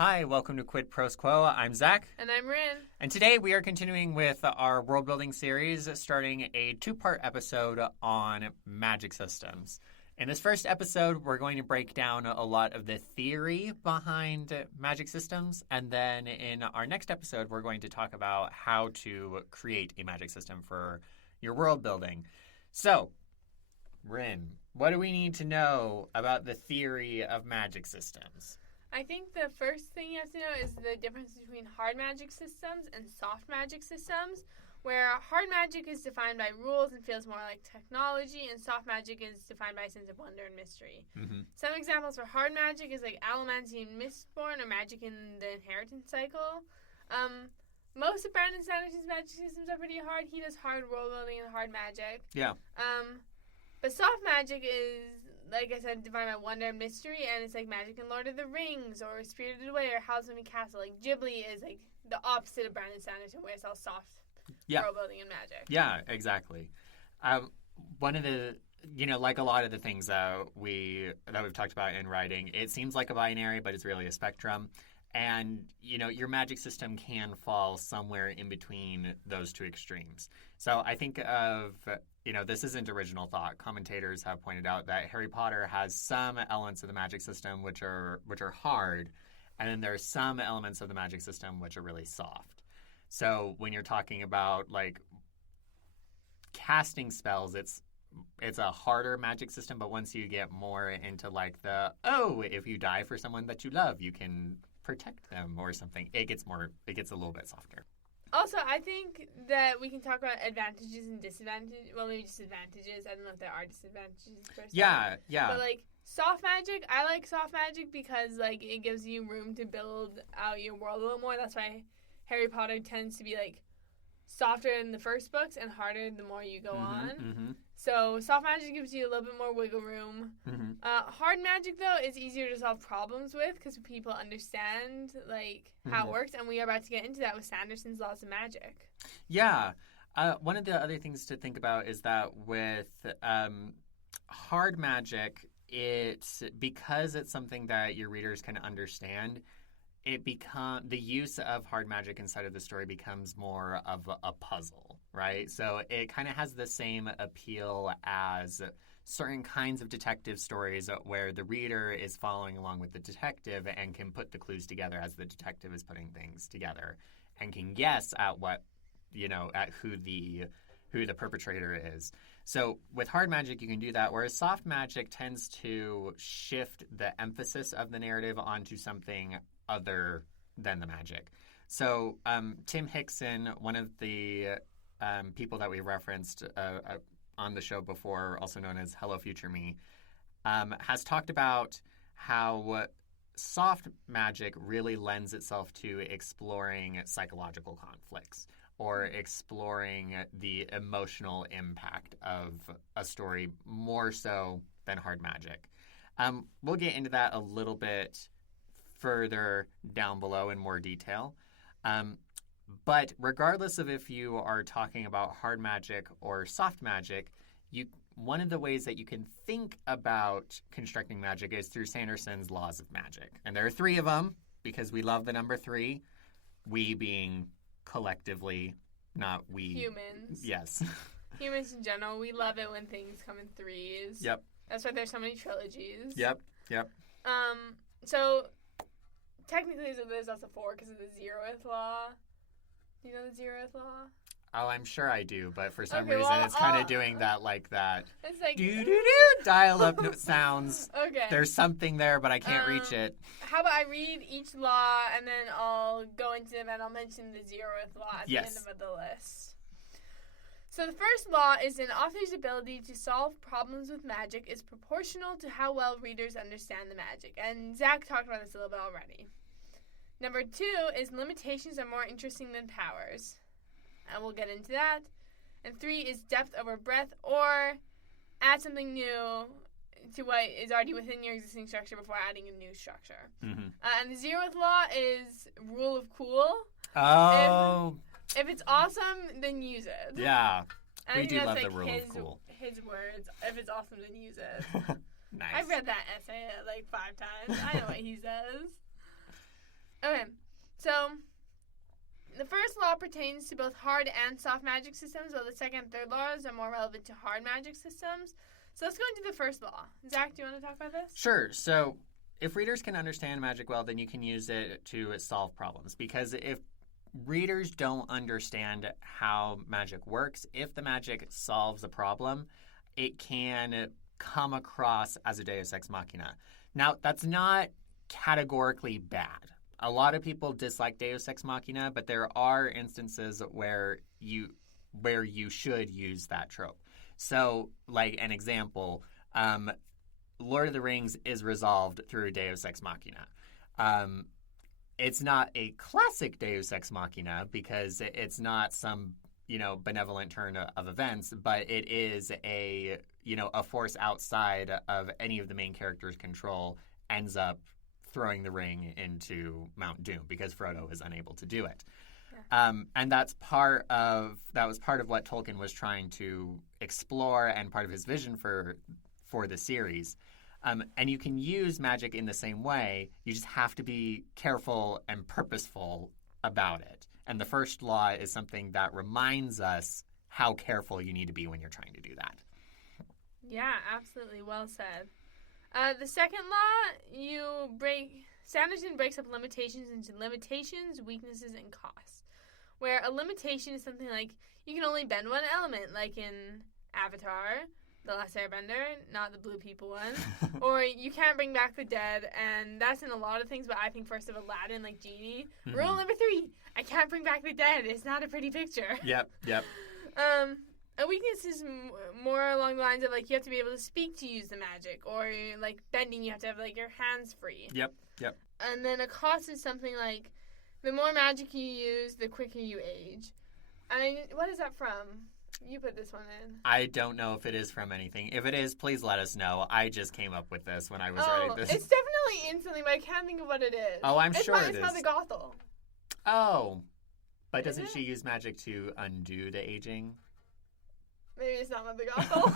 Hi, welcome to Quid Pros Quo. I'm Zac. And I'm Rin. And today we are continuing with our world building series, starting a two-part episode on magic systems. In this first episode, we're going to break down a lot of the theory behind magic systems. And then in our next episode, we're going to talk about how to create a magic system for your world building. So, Rin, what do we need to know about the theory of magic systems? I think the first thing you have to know is the difference between hard magic systems and soft magic systems, where hard magic is defined by rules and feels more like technology, and soft magic is defined by a sense of wonder and mystery. Mm-hmm. Some examples for hard magic is like Allomancy and Mistborn, or magic in the inheritance cycle. Most of Brandon Sanderson's magic systems are pretty hard. He does hard world building and hard magic. Yeah. But soft magic is, like I said, defined by wonder and mystery, and it's like magic in Lord of the Rings, or Spirited Away, or Howl's Moving Castle. Like, Ghibli is like the opposite of Brandon Sanderson, where it's all soft world building and magic. Yeah, exactly. One of the, like a lot of the things that we've talked about in writing, it seems like a binary, but it's really a spectrum. And, your magic system can fall somewhere in between those two extremes. So I think of, this isn't original thought. Commentators have pointed out that Harry Potter has some elements of the magic system which are hard, and then there's some elements of the magic system which are really soft. So when you're talking about, like, casting spells, it's a harder magic system, but once you get more into, like, if you die for someone that you love, you can protect them or something, it gets a little bit softer. Also, I think that we can talk about advantages and disadvantages. Well, maybe disadvantages. I don't know if there are disadvantages per se. Yeah. But, like, soft magic, I like soft magic because, like, it gives you room to build out your world a little more. That's why Harry Potter tends to be, like, softer in the first books and harder the more you go on. Mm-hmm. So soft magic gives you a little bit more wiggle room. Mm-hmm. Hard magic, though, is easier to solve problems with because people understand, like, how it works. And we are about to get into that with Sanderson's Laws of Magic. Yeah. One of the other things to think about is that with hard magic, because it's something that your readers can understand, the use of hard magic inside of the story becomes more of a puzzle, right? So it kind of has the same appeal as certain kinds of detective stories where the reader is following along with the detective and can put the clues together as the detective is putting things together and can guess at at who the perpetrator is. So with hard magic, you can do that, whereas soft magic tends to shift the emphasis of the narrative onto something other than the magic. So Tim Hickson, one of the people that we referenced on the show before, also known as Hello Future Me, has talked about how soft magic really lends itself to exploring psychological conflicts or exploring the emotional impact of a story more so than hard magic. We'll get into that a little bit further down below in more detail. But regardless of if you are talking about hard magic or soft magic, one of the ways that you can think about constructing magic is through Sanderson's Laws of Magic. And there are 3 of them because we love the number 3, we being collectively, not we. Humans. Yes. Humans in general, we love it when things come in 3s. Yep. That's why there's so many trilogies. Yep. So technically, there's also 4 because of the 0th law. Do you know the 0th law? Oh, I'm sure I do, but for some reason it's kind of doing that like that. It's like dial-up sounds. Okay. There's something there, but I can't reach it. How about I read each law and then I'll go into them and I'll mention the 0th law at the end of the list. So the first law is an author's ability to solve problems with magic is proportional to how well readers understand the magic. And Zac talked about this a little bit already. Number 2 is limitations are more interesting than powers. And we'll get into that. And 3 is depth over breadth, or add something new to what is already within your existing structure before adding a new structure. Mm-hmm. And the 0th law is rule of cool. Oh. If it's awesome, then use it. Yeah. And we do love like the rule of cool. His words. If it's awesome, then use it. Nice. I've read that essay like 5 times. I know what he says. pertains to both hard and soft magic systems, while the second and third laws are more relevant to hard magic systems. So let's go into the first law. Zach, do you want to talk about this? Sure. So if readers can understand magic well, then you can use it to solve problems. Because if readers don't understand how magic works, if the magic solves a problem, it can come across as a deus ex machina. Now, that's not categorically bad. A lot of people dislike deus ex machina, but there are instances where you should use that trope. So, like an example, Lord of the Rings is resolved through deus ex machina. It's not a classic deus ex machina because it's not some, benevolent turn of events, but it is a force outside of any of the main characters' control ends up throwing the ring into Mount Doom because Frodo is unable to do it. Yeah. And that was part of what Tolkien was trying to explore and part of his vision for the series. And you can use magic in the same way. You just have to be careful and purposeful about it. And the first law is something that reminds us how careful you need to be when you're trying to do that. Yeah, absolutely. Well said. The second law, Sanderson breaks up limitations into limitations, weaknesses, and costs. Where a limitation is something like you can only bend one element, like in Avatar, The Last Airbender, not the blue people one. Or you can't bring back the dead, and that's in a lot of things, but I think first of Aladdin, like Genie. Mm-hmm. Rule number 3, I can't bring back the dead. It's not a pretty picture. Yep. A weakness is more along the lines of, like, you have to be able to speak to use the magic. Or, like, bending, you have to have, like, your hands free. Yep. And then a cost is something like, the more magic you use, the quicker you age. What is that from? You put this one in. I don't know if it is from anything. If it is, please let us know. I just came up with this when I was writing this. It's definitely in something, but I can't think of what it is. Oh, I'm sure it is. It's not the Gothel. Oh. But doesn't she use magic to undo the aging? Maybe it's not the Gothel.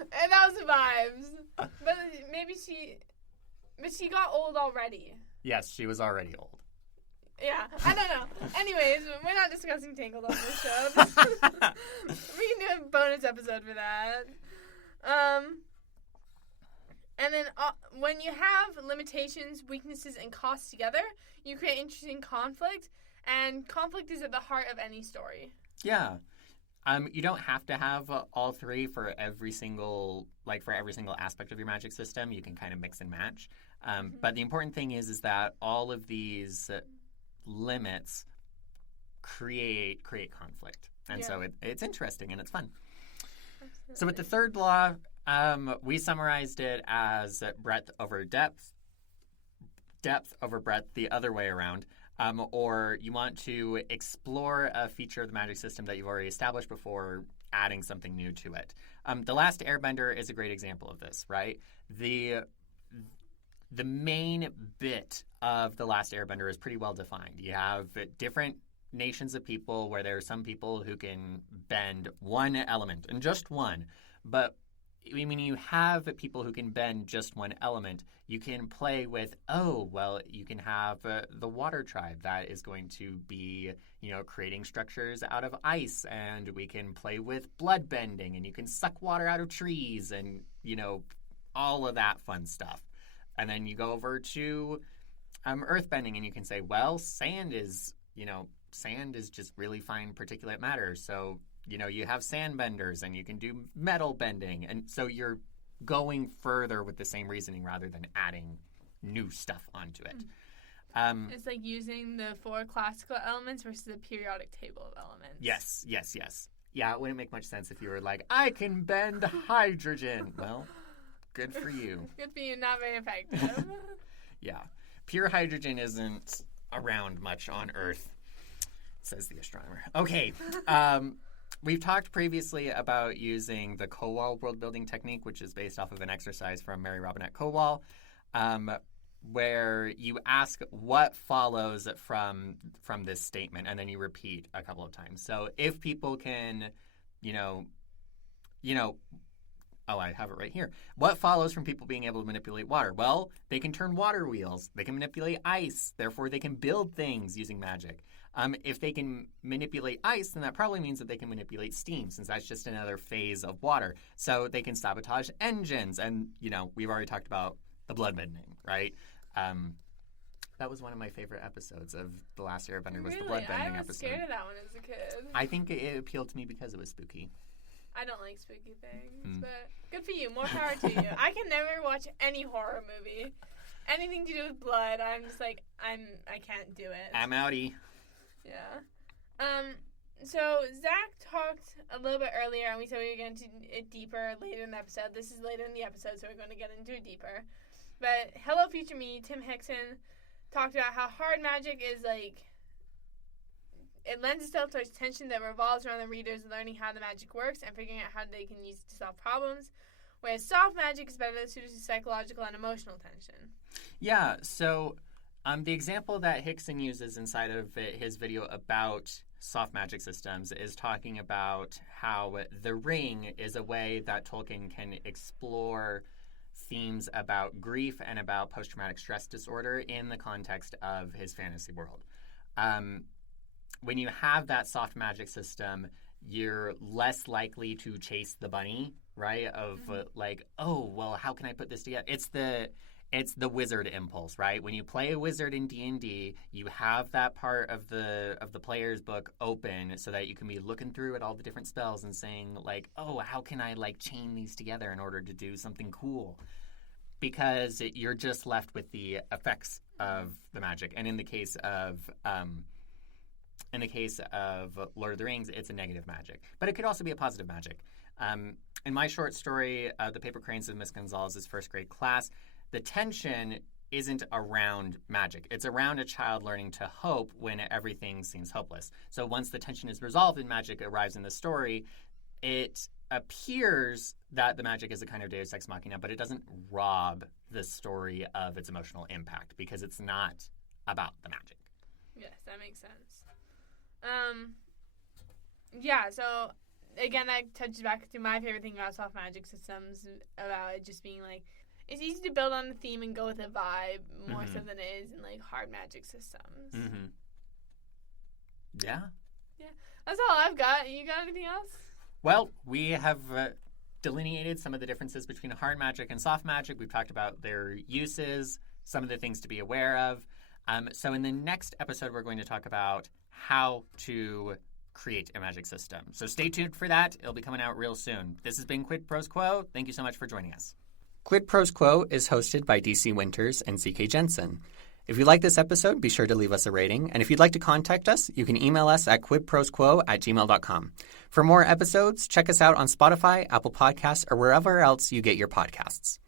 And that was the vibes. But maybe she got old already. Yes, she was already old. Yeah, I don't know. Anyways, we're not discussing Tangled on this show. We can do a bonus episode for that. And then when you have limitations, weaknesses, and costs together, you create interesting conflict. And conflict is at the heart of any story. Yeah. You don't have to have all three for every single aspect of your magic system. You can kind of mix and match. But the important thing is that all of these limits create conflict. And so it's interesting and it's fun. Absolutely. So with the third law, we summarized it as breadth over depth over breadth the other way around. Or you want to explore a feature of the magic system that you've already established before adding something new to it. The Last Airbender is a great example of this, right? The main bit of The Last Airbender is pretty well defined. You have different nations of people where there are some people who can bend one element, and just one. But when you have people who can bend just one element, you can play with, you can have the water tribe that is going to be, creating structures out of ice, and we can play with blood bending, and you can suck water out of trees, and, all of that fun stuff. And then you go over to earth bending, and you can say, sand is just really fine particulate matter. So, you have sand benders, and you can do metal bending. And so you're going further with the same reasoning rather than adding new stuff onto it. It's like using the 4 classical elements versus the periodic table of elements. Yes. Yeah, it wouldn't make much sense if you were like, I can bend hydrogen. Well, good for you. Good for you, not very effective. Yeah. Pure hydrogen isn't around much on Earth, says the astronomer. Okay. We've talked previously about using the Kowal world-building technique, which is based off of an exercise from Mary Robinette Kowal, where you ask what follows from this statement, and then you repeat a couple of times. So if people can, I have it right here. What follows from people being able to manipulate water? Well, they can turn water wheels. They can manipulate ice. Therefore, they can build things using magic. If they can manipulate ice, then that probably means that they can manipulate steam, since that's just another phase of water. So they can sabotage engines. And, we've already talked about the bloodbending, right? That was one of my favorite episodes of The Last Airbender, was the bloodbending episode. I was scared of that one as a kid. I think it appealed to me because it was spooky. I don't like spooky things, but good for you. More power to you. I can never watch any horror movie. Anything to do with blood, I'm just like, I can't do it. I'm outie. Yeah. So Zach talked a little bit earlier, and we said we were going to get into it deeper later in the episode. This is later in the episode, so we're going to get into it deeper. But Hello Future Me, Tim Hickson, talked about how hard magic is like, it lends itself towards tension that revolves around the readers learning how the magic works and figuring out how they can use it to solve problems, whereas soft magic is better suited to psychological and emotional tension. Yeah, so the example that Hickson uses inside of his video about soft magic systems is talking about how The Ring is a way that Tolkien can explore themes about grief and about post-traumatic stress disorder in the context of his fantasy world. When you have that soft magic system, you're less likely to chase the bunny, right? Of how can I put this together? It's the wizard impulse, right? When you play a wizard in D&D, you have that part of the player's book open so that you can be looking through at all the different spells and saying like, oh, how can I chain these together in order to do something cool? Because you're just left with the effects of the magic. And in the case of Lord of the Rings, it's a negative magic. But it could also be a positive magic. In my short story, The Paper Cranes of Miss Gonzalez's first grade class, the tension isn't around magic. It's around a child learning to hope when everything seems hopeless. So once the tension is resolved and magic arrives in the story, it appears that the magic is a kind of deus ex machina, but it doesn't rob the story of its emotional impact because it's not about the magic. Yes, that makes sense. So again, that touches back to my favorite thing about soft magic systems, about it just being like, it's easy to build on the theme and go with a vibe more so than it is in hard magic systems. Mm-hmm. Yeah. Yeah. That's all I've got. You got anything else? Well, we have delineated some of the differences between hard magic and soft magic. We've talked about their uses, some of the things to be aware of. So in the next episode, we're going to talk about how to create a magic system. So stay tuned for that. It'll be coming out real soon. This has been Quid Pros Quo. Thank you so much for joining us. Quid Pros Quo is hosted by DC Winters and CK Jensen. If you like this episode, be sure to leave us a rating. And if you'd like to contact us, you can email us at quidprosquo@gmail.com. For more episodes, check us out on Spotify, Apple Podcasts, or wherever else you get your podcasts.